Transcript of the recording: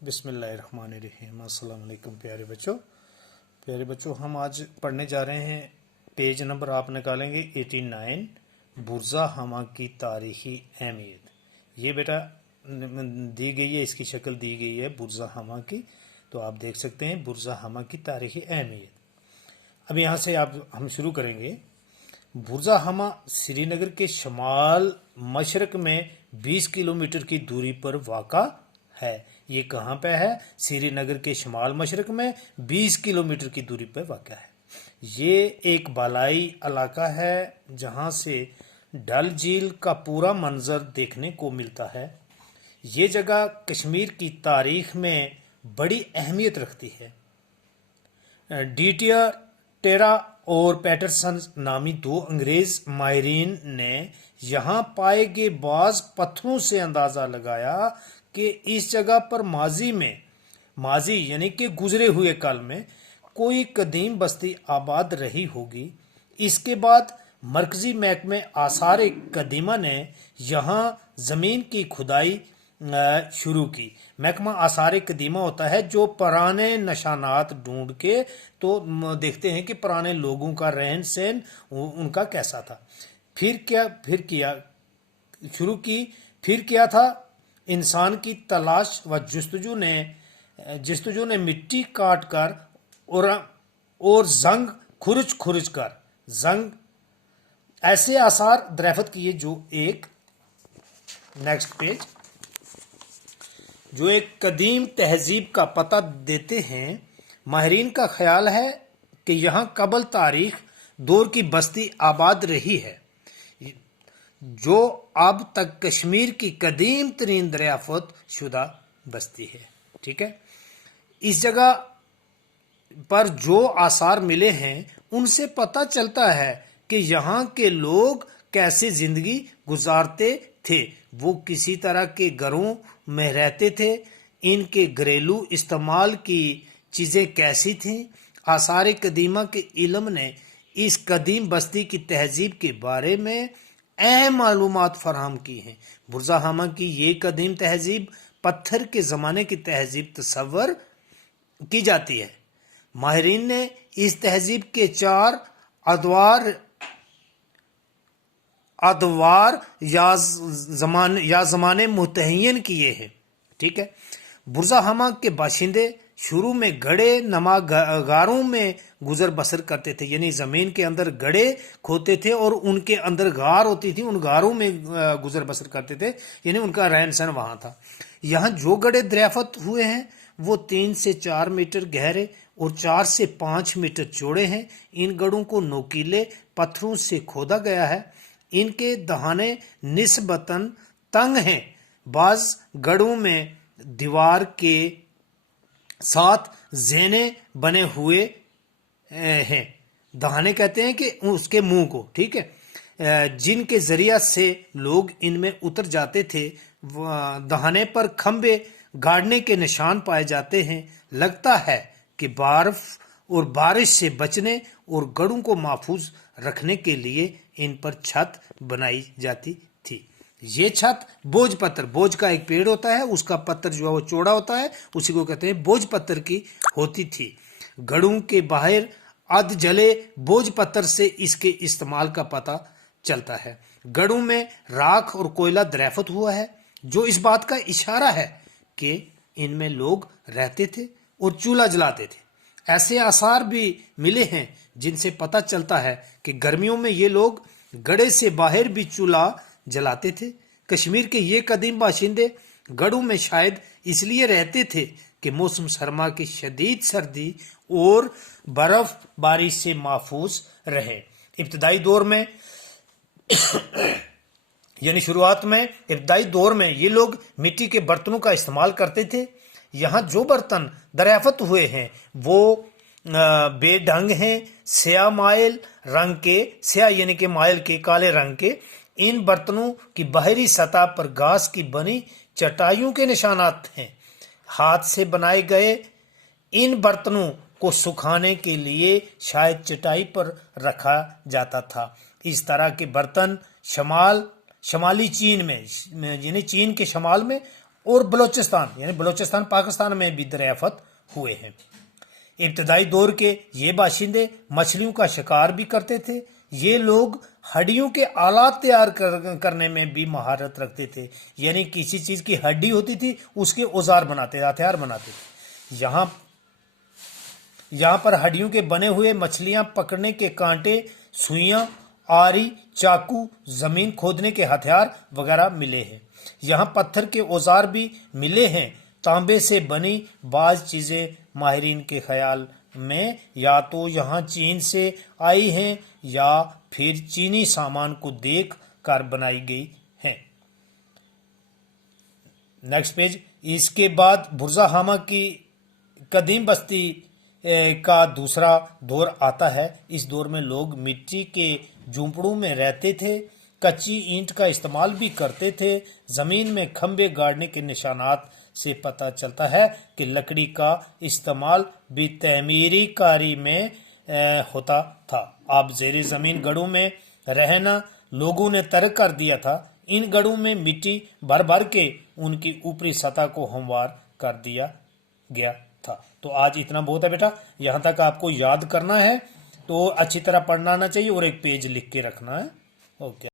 बिस्मिल्लाहिर्रहमानिर्रहीम। अस्सलाम वालेकुम प्यारे बच्चों हम आज पढ़ने जा रहे हैं। पेज नंबर आप निकालेंगे 89, बुर्जा हमा की तारीखी अहमियत। ये बेटा दी गई है, इसकी शक्ल दी गई है बुर्जा हमा की, तो आप देख सकते हैं बुर्जा हमा की तारीखी अहमियत। अब यहाँ से हम शुरू करेंगे। बुर्जा हमा श्रीनगर के शमाल मशरक में 20 किलोमीटर की दूरी पर वाक़ा है। ये कहाँ पे है? श्रीनगर के शमाल मशरक में 20 किलोमीटर की दूरी पर वाक़ा है। ये एक बालाई इलाका है जहाँ से डल झील का पूरा मंजर देखने को मिलता है। ये जगह कश्मीर की तारीख में बड़ी अहमियत रखती है। डीटियर टेरा और पैटरसन नामी दो अंग्रेज माहिरीन ने यहाँ पाए गए बाज पत्थरों से अंदाज़ा लगाया कि इस जगह पर माजी यानी कि गुजरे हुए काल में कोई कदीम बस्ती आबाद रही होगी। इसके बाद मरकजी महकमे आसार कदीमा ने यहाँ ज़मीन की खुदाई शुरू की। महकमा आसार कदीमा होता है जो पुराने निशानात ढूंढ के तो देखते हैं कि पुराने लोगों का रहन सहन उनका कैसा था। फिर क्या था? इंसान की तलाश व जस्तजू ने मिट्टी काट कर और जंग खुरच कर ऐसे आसार दरियाफ्त किए जो एक कदीम तहजीब का पता देते हैं। माहिरीन का ख्याल है कि यहाँ कबल तारीख दौर की बस्ती आबाद रही है, जो अब तक कश्मीर की कदीम तरीन दरियाफ्त शुदा बस्ती है। ठीक है, इस जगह पर जो आसार मिले हैं उनसे पता चलता है कि यहाँ के लोग कैसे जिंदगी गुजारते थे। वो किसी तरह के घरों में रहते थे, इनके घरेलू इस्तेमाल की चीज़ें कैसी थीं। आसार कदीमा के इल्म ने इस कदीम बस्ती की तहजीब के बारे में अहम मालूमात फराहम की हैं। बुर्जा हमा की ये कदीम तहजीब पत्थर के ज़माने की तहजीब तस्वर की जाती है। माहिरीन ने इस तहजीब के 4 अदवार या ज़माने मुतय्यन किए हैं। ठीक है, बुर्जा हमा के बाशिंदे शुरू में गड़े नमा गारों में गुजर बसर करते थे, यानी ज़मीन के अंदर गड़े खोते थे और उनके अंदर गार होती थी, उन गारों में गुजर बसर करते थे, यानी उनका रहन सहन वहाँ था। यहाँ जो गड़े दरियाफ्त हुए हैं वो 3 से 4 मीटर गहरे और 4 से 5 मीटर चौड़े हैं। इन गढ़ों को नोकीले पत्थरों से खोदा गया है। इनके दहाने निस्बतन तंग हैं। बाज़ गढ़ों में दीवार के साथ ज़ेने बने हुए हैं। दहाने कहते हैं कि उसके मुंह को, ठीक है, जिनके जरिया से लोग इनमें उतर जाते थे। दहाने पर खंबे गाड़ने के निशान पाए जाते हैं। लगता है कि बर्फ और बारिश से बचने और गढ़ों को महफूज रखने के लिए इन पर छत बनाई जाती थी। ये छत बोझ पत्थर, बोझ का एक पेड़ होता है, उसका पत्थर जो है वो चौड़ा होता है, उसी को कहते हैं बोझ पत्थर की होती थी। गढ़ों के बाहर अध जले बोझ पत्थर से इसके इस्तेमाल का पता चलता है। गढ़ों में राख और कोयला दरियाफ्त हुआ है, जो इस बात का इशारा है कि इनमें लोग रहते थे और चूल्हा जलाते थे। ऐसे आसार भी मिले हैं जिनसे पता चलता है कि गर्मियों में ये लोग गढ़े से बाहर भी चूल्हा जलाते थे। कश्मीर के ये कदीम बाशिंदे गढ़ों में शायद इसलिए रहते थे कि मौसम सरमा की शदीद सर्दी और बर्फबारी से महफूज रहे। इब्तदाई दौर में यानी शुरुआत में इब्तदाई दौर में ये लोग मिट्टी के बर्तनों का इस्तेमाल करते थे। यहाँ जो बर्तन दरियाफ्त हुए हैं वो बेढंग हैं, स्याह माइल रंग के, स्याह यानी कि माइल के काले रंग के। इन बर्तनों की बाहरी सतह पर घास की बनी चटाइयों के निशानात हैं। हाथ से बनाए गए इन बर्तनों को सुखाने के लिए शायद चटाई पर रखा जाता था। इस तरह के बर्तन शमाली चीन में, यानी चीन के शमाल में और बलूचिस्तान यानी बलूचिस्तान पाकिस्तान में भी दरियाफत हुए हैं। इब्तदाई दौर के ये बाशिंदे मछलियों का शिकार भी करते थे। ये लोग हड्डियों के आलात तैयार करने में भी महारत रखते थे, यानी किसी चीज की हड्डी होती थी उसके औजार बनाते, हथियार बनाते थे। यहाँ पर हड्डियों के बने हुए मछलियां पकड़ने के कांटे, सुइयां, आरी, चाकू, जमीन खोदने के हथियार वगैरह मिले हैं। यहाँ पत्थर के औजार भी मिले हैं। तांबे से बनी बाज चीजें माहिरीन के ख्याल में या तो यहाँ चीन से आई हैं या फिर चीनी सामान को देख कर बनाई गई हैं। Next page. इसके बाद बुरज़ाहामा की कदीम बस्ती का दूसरा दौर आता है। इस दौर में लोग मिट्टी के झोंपड़ों में रहते थे, कच्ची ईंट का इस्तेमाल भी करते थे। जमीन में खंबे गाड़ने के निशानात से पता चलता है कि लकड़ी का इस्तेमाल भी तमीरी कारी में होता था। अब ज़ेरी ज़मीन गढ़ों में रहना लोगों ने तर्क कर दिया था। इन गढ़ों में मिट्टी भर भर के उनकी ऊपरी सतह को हमवार कर दिया गया था। तो आज इतना बहुत है बेटा, यहाँ तक आपको याद करना है, तो अच्छी तरह पढ़ना आना चाहिए और एक पेज लिख के रखना है। ओके।